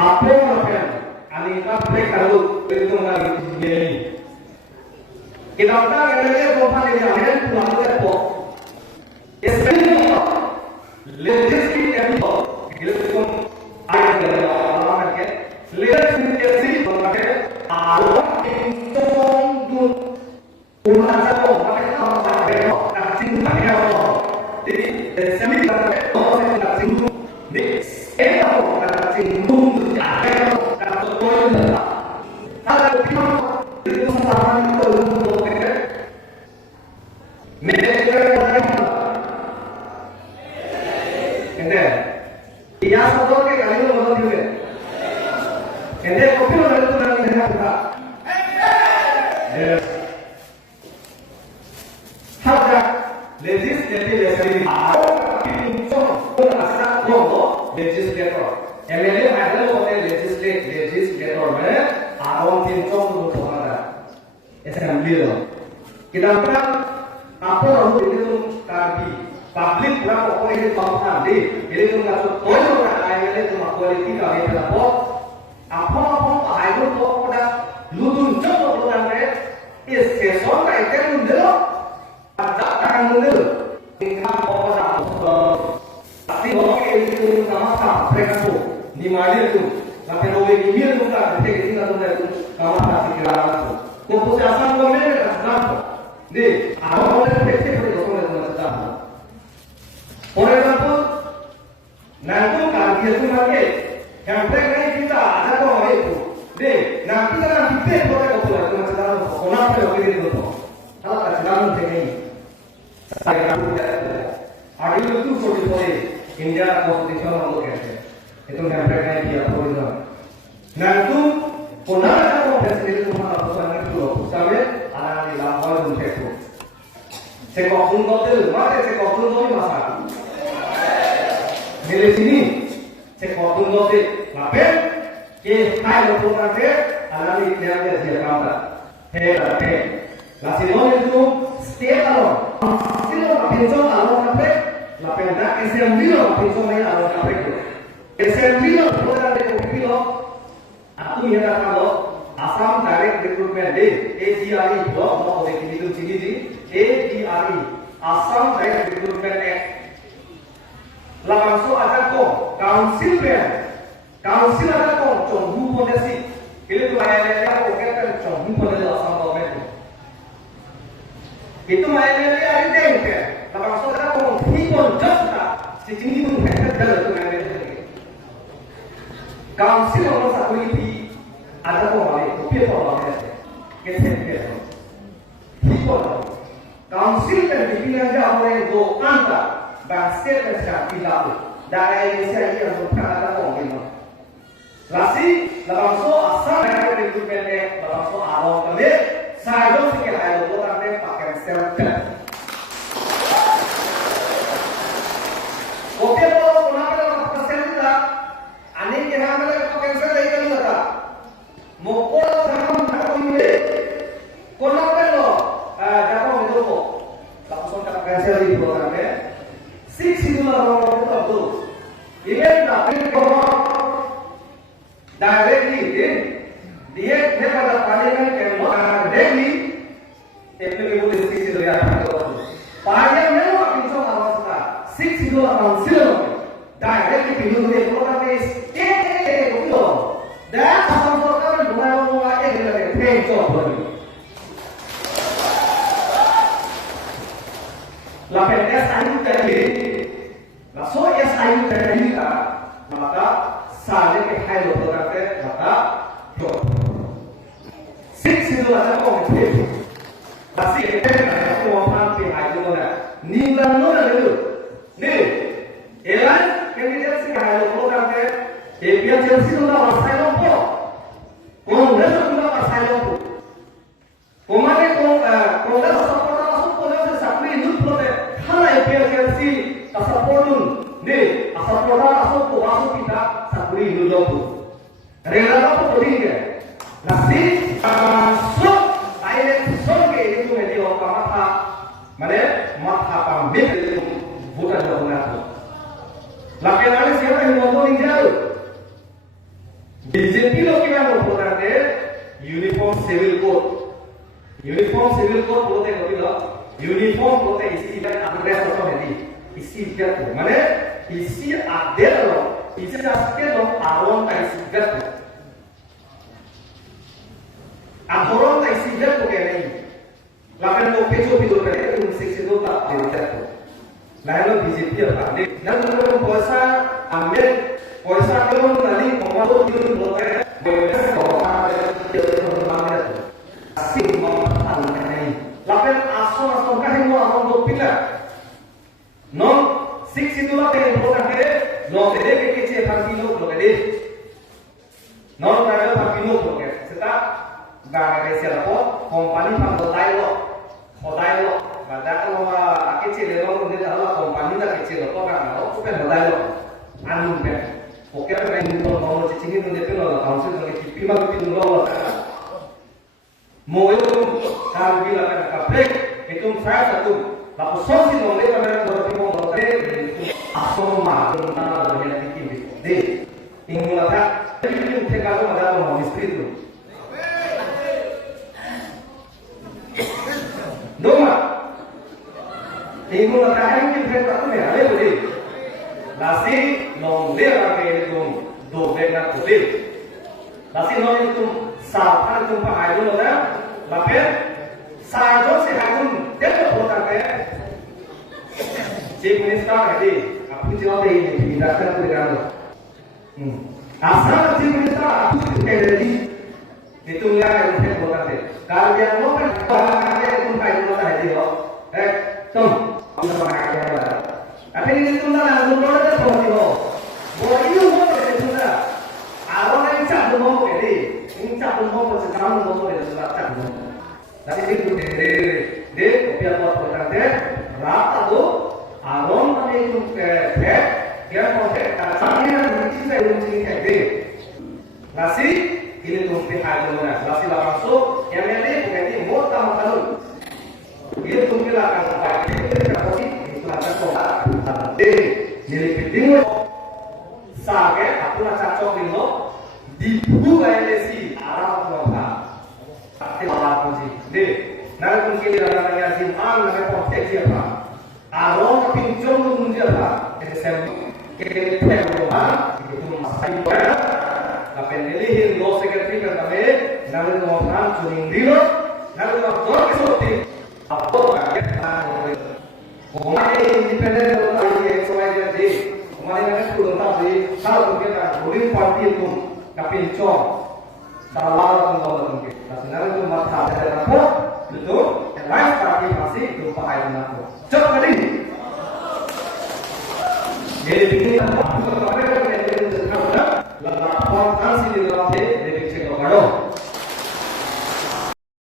Apa yang akan anita mereka lalu itu mengalami ini. Kita akan yang kompan ini akan pulang ke po. Esok legislasi yang po, itu ayat dari Allah ke legislasi mengenai Allah itu umat satu mereka orang nak cinta Allah. Jadi semi mereka orang nak cinta. Di era nak cinta. Kita akan apa orang itu tadi publik berapa orang ini tahu tadi ini tu nggak tahu orang lain ini tu mak kualiti kalau ini berapa apa itu tu pada lutun jauh orang ini sesuatu yang itu mundur ada tangan mundur ini apa tapi orang itu nama apa mereka tu di mana tu tapi orang ini tu tak kita tinggal tu nama apa pikiran tu komposisi asam mereka tak 네, 아무런 팩트를 요청해서 nasabah. For example, nanti kami sebenarnya yang mereka ini kita ada orang itu, deh, nanti kita nanti mereka itu ada macam mana, orang itu orang itu, kalau kita dalam ini, saya kamu ada itu suatu poin, India Constitution orang itu yang mereka ini dia poin itu, nanti pernah ada presiden itu mana pesan itu, sampai ada di lapangan itu. Sekok 것들 말에 sekok 돈이 마사. 내려 sini sekok 것들 ngapain? Ke kayu programnya alami dia dia kamera. Hera he. Lasino itu setiap alon. Sino pinjam alon ngapain? Ngapain dah SMB lo pinjam main alon ngapain? SMB lo program itu pilih. Aku yang kalau Assam Direct Recruitment Day ADRE blog mau bikin itu sini ADRE Assam Direct Recruitment Act langsung ada kok council ada kok Chonghu Policy itu ayatnya kok kan Chonghu Policy Assam government itu ayatnya ada yang langsung ada kok people just si sini itu ada itu ayatnya council orang satu ini ada orang itu people orang itu people council dan pimpinan dia orang itu anda bangsa dan tidak dari Indonesia ini yang berkata orang itu lasi langsung asal dari itu pendek langsung awal kali saya itu sikit ayo orang ini pakai selfie oke kalau kenapa pakai selfie tak aneh kenapa pakai selfie itu tak Mukul sama ini, konak lo, jangan itu kok, langsung tak cancel di programnya. Six itu lah orang itu tu, ini tapi konak directly, dia pada panjangan yang directly, itu ibu six itu ya panjangnya lo bisa awal sekarang, six itu lah council, directly pinjam dia programnya, itu, dan La PNS ayu tadi, la SOS ayu tadi maka saling hai lo berarti maka yo. Six itu ada kok itu. Masih ada semua panti ayu mana. Nilan mana itu? Nih, elan kandidat sih hai lo berarti. Biar jelas itu lah saya lupa. Kongres itu lah saya lupa. Kemarin kongres asapodun nih asapodan asap kita sakuri hidup rela apa podingnya nasi so air soge itu media mata mana mata pambil itu bukan jawaban aku lakian ada siapa yang ngomong jauh BJP लोग क्या बोलते हैं uniform civil code बोलते कभी लोग यूनिफॉर्म बोलते इसी का आदेश होता है दी इसी क्या तो माने इसी आदेश लोग इसी जाके लोग आरोन का इसी क्या तो आरोन का इसी क्या तो क्या नहीं lapan लोग पेचो भी दो करे तुम शिक्षित हो तब दे क्या तो लाइन लोग BJP apa dan लोग पैसा ambil पैसा क्यों नाली कमाओ क्यों बोलते हैं lapen aso kan mo among do pila non six itu la te important है no de के che pharti lo lo de non ta lo pharti lo lo ke seta ga ke se la po company phang lo dai lo bada lo ma ke che le lo de ta la company da ke che lo ko ga lo ko pe lo dai lo anu pe oke pe ni lo no che chingi no de pe lo la council lo ke pi ma ke lo lo mau itu kalau bila kan kapek itu saya satu lalu sosi nolai kamera berarti mau nolai itu asal mah tentang banyak titik deh tinggal ada ini mungkin kalau ada mau istri itu doma tinggal ada yang kita tak tahu ya ada boleh nasi nolai apa itu dua benar boleh nasi nolai itu सावधान तुम पर आयोजन होता है लापेर साजो से आयोजन देखो होता है चीफ मिनिस्टर है दी आपकी जवाब है ये विधायक को दिखा दो आसान चीफ मिनिस्टर आपको कह रही थी कि तुम यार ऐसे होता है कार्य नो पर कार्य तुम का आयोजन होता है दी हो तुम अभी तुम ना तुम लोग तो होती हो वो ये हो गए तुम ना आरोप नहीं चाहते हो कह रही Inca pun mau bersekarang mau bersekarang dulu. Tapi itu de kopiah buat berkante rata tu aron kami itu dia mau kasarnya mungkin saya mungkin kayak de. Nasi ini tu pihak mana? Nasi langsung yang ini bukan ini mau tamu tamu. Ini tu kita akan pakai itu kasih itu akan kau de nilai penting sage aku nak cocok dulu dibuka LSI arah berapa? Tapi malah kunci. Deh, nanti kunci di dalam yasin am nanti proteksi apa? Arah pinjam tu kunci apa? SM kita rumah itu masih banyak. Tapi nilai law secretary kan kami nanti mau orang curing dulu, nanti mau jual kesulitan. Apa kita kemarin independen orang ini XYZ deh. Kemarin kan sudah tahu sih, kalau kita ruling party itu tapi cong salah tentang mungkin. Sebenarnya itu mata ada apa? Itu lain parti masih lupa ayam apa. Coba kali. Jadi ini apa?